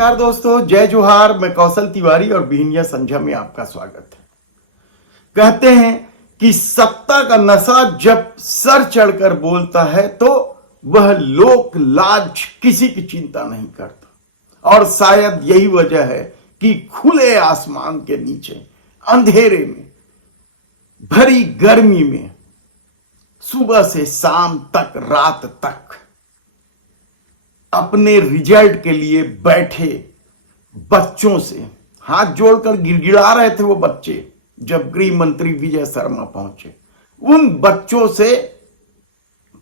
नमस्कार दोस्तों, जय जोहार। मैं कौशल तिवारी और बिहनिया संध्या में आपका स्वागत है। कहते हैं कि सत्ता का नशा जब सर चढ़कर बोलता है तो वह लोक लाज किसी की चिंता नहीं करता। और शायद यही वजह है कि खुले आसमान के नीचे अंधेरे में भरी गर्मी में सुबह से शाम तक रात तक अपने रिजल्ट के लिए बैठे बच्चों से हाथ जोड़कर गिड़गिड़ा रहे थे वो बच्चे। जब गृह मंत्री विजय शर्मा पहुंचे, उन बच्चों से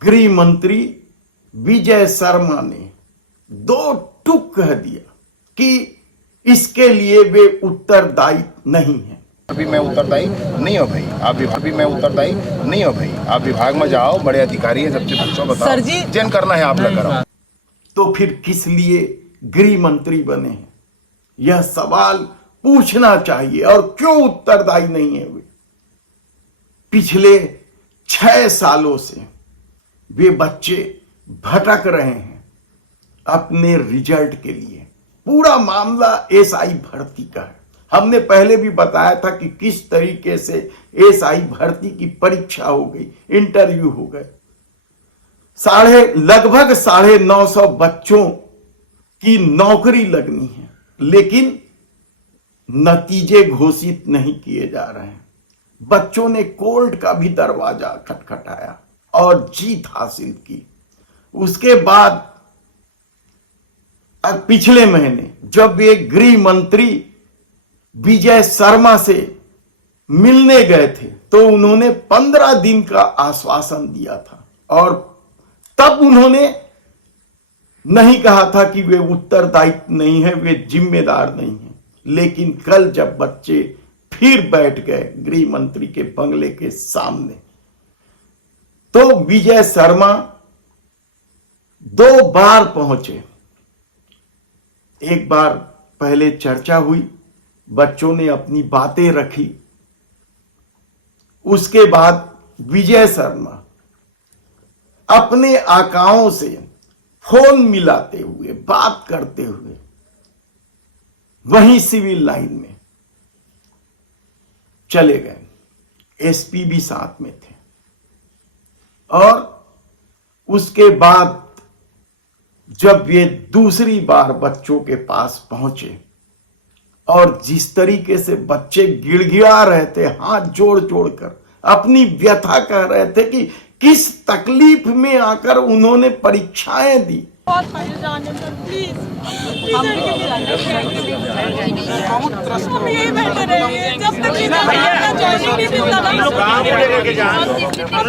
गृह मंत्री विजय शर्मा ने दो टूक कह दिया कि इसके लिए वे उत्तरदायी नहीं है। अभी मैं उत्तरदायी नहीं हो भाई, अभी मैं उत्तरदायी नहीं हो भाई। आप विभाग में जाओ, बड़े अधिकारी हैं, सबसे पूछो, बताओ सर जी चयन करना है आप लोग करो। तो फिर किस लिए गृह मंत्री बने हैं, यह सवाल पूछना चाहिए। और क्यों उत्तरदायी नहीं है वे? पिछले 6 सालों से वे बच्चे भटक रहे हैं अपने रिजल्ट के लिए। पूरा मामला एसआई भर्ती का है। हमने पहले भी बताया था कि किस तरीके से एसआई भर्ती की परीक्षा हो गई, इंटरव्यू हो गए। लगभग 950 बच्चों की नौकरी लगनी है, लेकिन नतीजे घोषित नहीं किए जा रहे हैं। बच्चों ने कोर्ट का भी दरवाजा खटखटाया और जीत हासिल की। उसके बाद पिछले महीने जब एक गृह मंत्री विजय शर्मा से मिलने गए थे तो उन्होंने 15 दिन का आश्वासन दिया था। और तब उन्होंने नहीं कहा था कि वे उत्तरदायी नहीं है, वे जिम्मेदार नहीं है। लेकिन कल जब बच्चे फिर बैठ गए गृह मंत्री के बंगले के सामने, तो विजय शर्मा 2 बार पहुंचे। एक बार पहले चर्चा हुई, बच्चों ने अपनी बातें रखी। उसके बाद विजय शर्मा अपने आकाओं से फोन मिलाते हुए, बात करते हुए वहीं सिविल लाइन में चले गए। एसपी भी साथ में थे। और उसके बाद जब वे दूसरी बार बच्चों के पास पहुंचे और जिस तरीके से बच्चे गिड़गिड़ा रहे थे, हाथ जोड़ जोड़कर अपनी व्यथा कह रहे थे कि किस तकलीफ में आकर उन्होंने परीक्षाएं दी।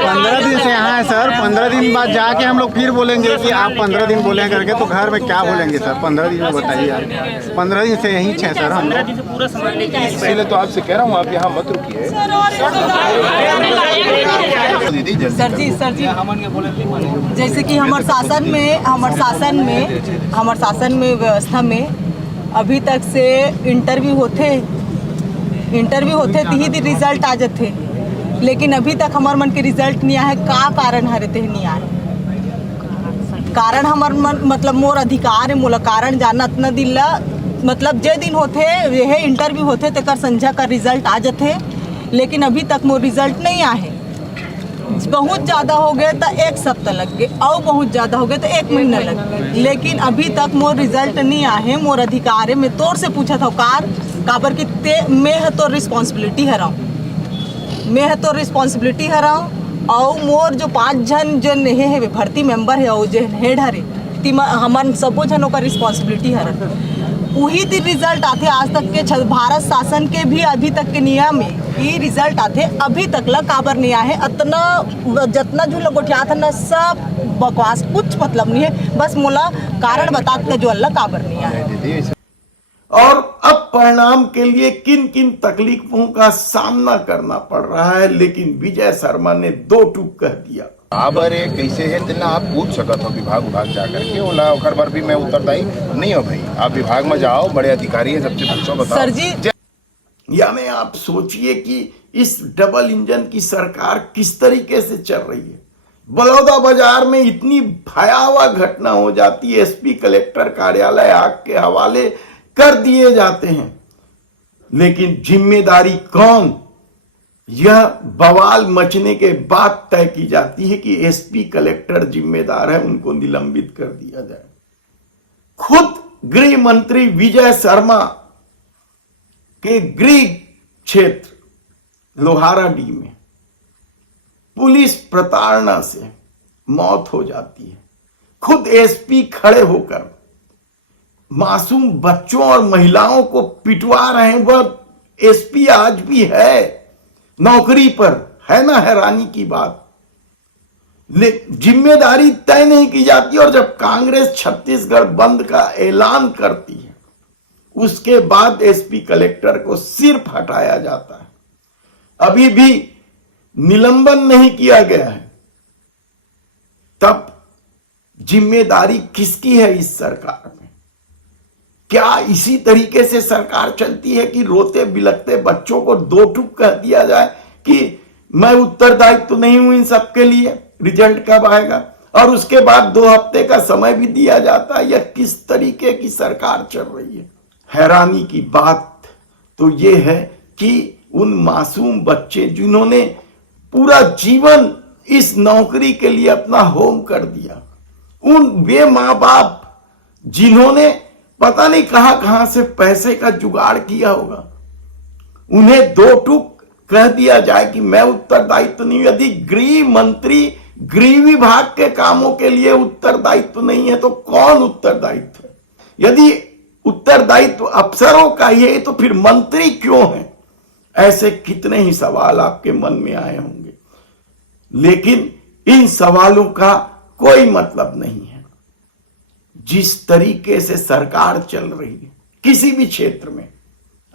पंद्रह दिन से यहाँ है सर। 15 दिन बाद जाके हम लोग फिर बोलेंगे कि आप 15 दिन बोले करके, तो घर में क्या बोलेंगे सर? 15 दिन में बताइए यार। 15 दिन से यहीं है सर हम लोग। इसलिए तो आपसे कह रहा हूँ, आप यहाँ मत रुकिए। सर जी जैसे कि हमारे शासन में व्यवस्था में अभी तक से इंटरव्यू होते ही दिन रिजल्ट आ जाते, लेकिन अभी तक हमार मन के रिजल्ट नहीं आए। का कारण हरते नहीं आए? कारण हमार मन मतलब मोर अधिकार है, मोला कारण जानना इतना दिल मतलब जे दिन होते यह इंटरव्यू होते तेकर संध्या का रिजल्ट आ जाते, लेकिन अभी तक मोर रिजल्ट नहीं आए। बहुत ज़्यादा हो गए तो 1 सप्ताह लग गए, और बहुत ज़्यादा हो गए तो 1 महीना लग गए, लेकिन अभी तक मोर रिजल्ट नहीं आए। मोर अधिकार है। मैं तोर से पूछा था काबर कि मैं है तो रिस्पॉन्सिबिलिटी हराऊँ और मोर जो 5 जन जो नहीं है भर्ती मेंबर है, जो हेड हरे हमन सबो जनों का रिस्पॉन्सिबिलिटी हरा। वही दिन रिजल्ट आते। आज तक के भारत शासन के भी अभी तक के नियम है कि रिजल्ट आते, अभी तक ला काबर नहीं आए। इतना जितना जो लोग उठा था ना, सब बकवास, कुछ मतलब नहीं है। बस मोला कारण बताते जो अल्लाह काबर नहीं आए। और अब परिणाम के लिए किन किन तकलीफों का सामना करना पड़ रहा है, लेकिन विजय शर्मा ने 2 टूक कह दिया। अरे कैसे है तेना आप पूछ सकत हो विभाग जाकर के, ओला ओकर बार भी मैं उत्तरदायी नहीं हो भाई। आप विभाग में जाओ, बड़े अधिकारी हैं, सबसे पूछो, बताओ सर जी। यानी आप सोचिए कि इस डबल इंजन की सरकार किस तरीके से चल रही है। बलौदा बाजार में इतनी भयावह घटना हो जाती है, एसपी कलेक्टर कार्यालय आग के हवाले कर दिए जाते हैं, लेकिन जिम्मेदारी कौन, यह बवाल मचने के बाद तय की जाती है कि एसपी कलेक्टर जिम्मेदार है, उनको निलंबित कर दिया जाए। खुद गृह मंत्री विजय शर्मा के गृह क्षेत्र लोहाराडीह में पुलिस प्रताड़ना से मौत हो जाती है। खुद एसपी खड़े होकर मासूम बच्चों और महिलाओं को पिटवा रहे हैं। वह एसपी आज भी है नौकरी पर, है ना हैरानी की बात। जिम्मेदारी तय नहीं की जाती, और जब कांग्रेस छत्तीसगढ़ बंद का ऐलान करती है उसके बाद एसपी कलेक्टर को सिर्फ हटाया जाता है। अभी भी निलंबन नहीं किया गया है। तब जिम्मेदारी किसकी है इस सरकार में? क्या इसी तरीके से सरकार चलती है कि रोते बिलखते बच्चों को दो टूक कह दिया जाए कि मैं उत्तरदायित्व तो नहीं हूं इन सबके लिए, रिजल्ट कब आएगा, और उसके बाद 2 हफ्ते का समय भी दिया जाता है? यह किस तरीके की सरकार चल रही है? हैरानी की बात तो यह है कि उन मासूम बच्चे जिन्होंने पूरा जीवन इस नौकरी के लिए अपना होम कर दिया, उन वे मां बाप जिन्होंने पता नहीं कहां से पैसे का जुगाड़ किया होगा, उन्हें 2 टूक कह दिया जाए कि मैं उत्तरदायित्व नहीं। यदि गृह मंत्री गृह विभाग के कामों के लिए उत्तरदायित्व नहीं है तो कौन उत्तरदायित्व है? यदि उत्तरदायित्व अफसरों का ही है तो फिर मंत्री क्यों है? ऐसे कितने ही सवाल आपके मन में आए होंगे, लेकिन इन सवालों का कोई मतलब नहीं है। जिस तरीके से सरकार चल रही है किसी भी क्षेत्र में,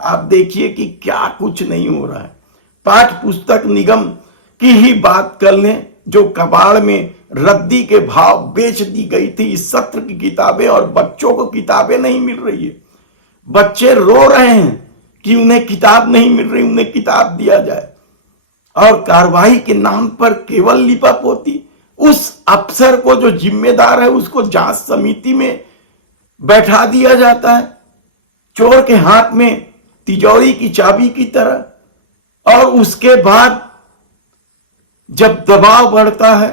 आप देखिए कि क्या कुछ नहीं हो रहा है। पाठ्य पुस्तक निगम की ही बात कर लें, जो कबाड़ में रद्दी के भाव बेच दी गई थी इस सत्र की किताबें, और बच्चों को किताबें नहीं मिल रही है। बच्चे रो रहे हैं कि उन्हें किताब नहीं मिल रही, उन्हें किताब दिया जाए। और कार्रवाई के नाम पर केवल लिपापोती। उस अफसर को जो जिम्मेदार है उसको जांच समिति में बैठा दिया जाता है, चोर के हाथ में तिजोरी की चाबी की तरह। और उसके बाद जब दबाव बढ़ता है,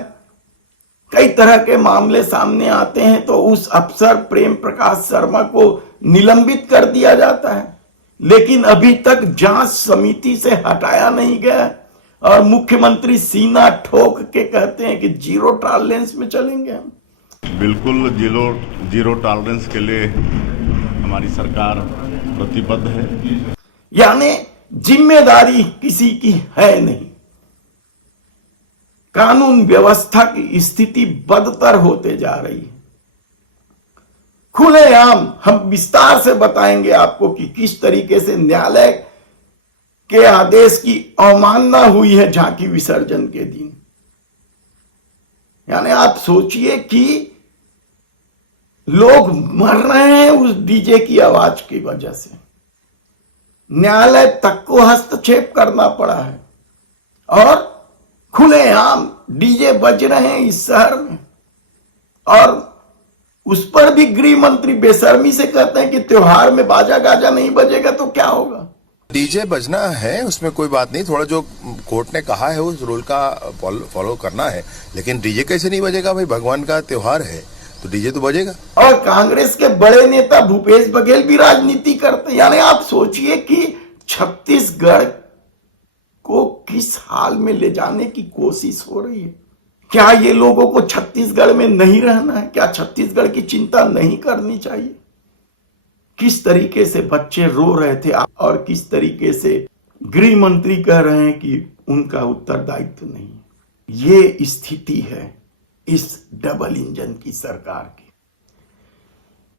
कई तरह के मामले सामने आते हैं, तो उस अफसर प्रेम प्रकाश शर्मा को निलंबित कर दिया जाता है। लेकिन अभी तक जांच समिति से हटाया नहीं गया है, और मुख्यमंत्री सीना ठोक के कहते हैं कि 0 टॉलरेंस में चलेंगे हम। बिल्कुल जीरो टॉलरेंस के लिए हमारी सरकार प्रतिबद्ध है। यानी जिम्मेदारी किसी की है नहीं। कानून व्यवस्था की स्थिति बदतर होते जा रही है। खुलेआम हम विस्तार से बताएंगे आपको कि किस तरीके से न्यायालय के आदेश की अवमानना हुई है झांकी विसर्जन के दिन। यानी आप सोचिए कि लोग मर रहे हैं उस डीजे की आवाज की वजह से, न्यायालय तक को हस्तक्षेप करना पड़ा है, और खुलेआम डीजे बज रहे हैं इस शहर में, और उस पर भी गृह मंत्री बेशर्मी से कहते हैं कि त्योहार में बाजा गाजा नहीं बजेगा तो क्या होगा। डीजे बजना है, उसमें कोई बात नहीं, थोड़ा जो कोर्ट ने कहा है उस रूल का फॉलो करना है, लेकिन डीजे कैसे नहीं बजेगा भाई? भगवान का त्योहार है तो डीजे तो बजेगा। और कांग्रेस के बड़े नेता भूपेश बघेल भी राजनीति करते, यानी आप सोचिए कि छत्तीसगढ़ को किस हाल में ले जाने की कोशिश हो रही है। क्या ये लोगों को छत्तीसगढ़ में नहीं रहना है? क्या छत्तीसगढ़ की चिंता नहीं करनी चाहिए? किस तरीके से बच्चे रो रहे थे, और किस तरीके से गृह मंत्री कह रहे हैं कि उनका उत्तरदायित्व नहीं। ये स्थिति है इस डबल इंजन की सरकार की।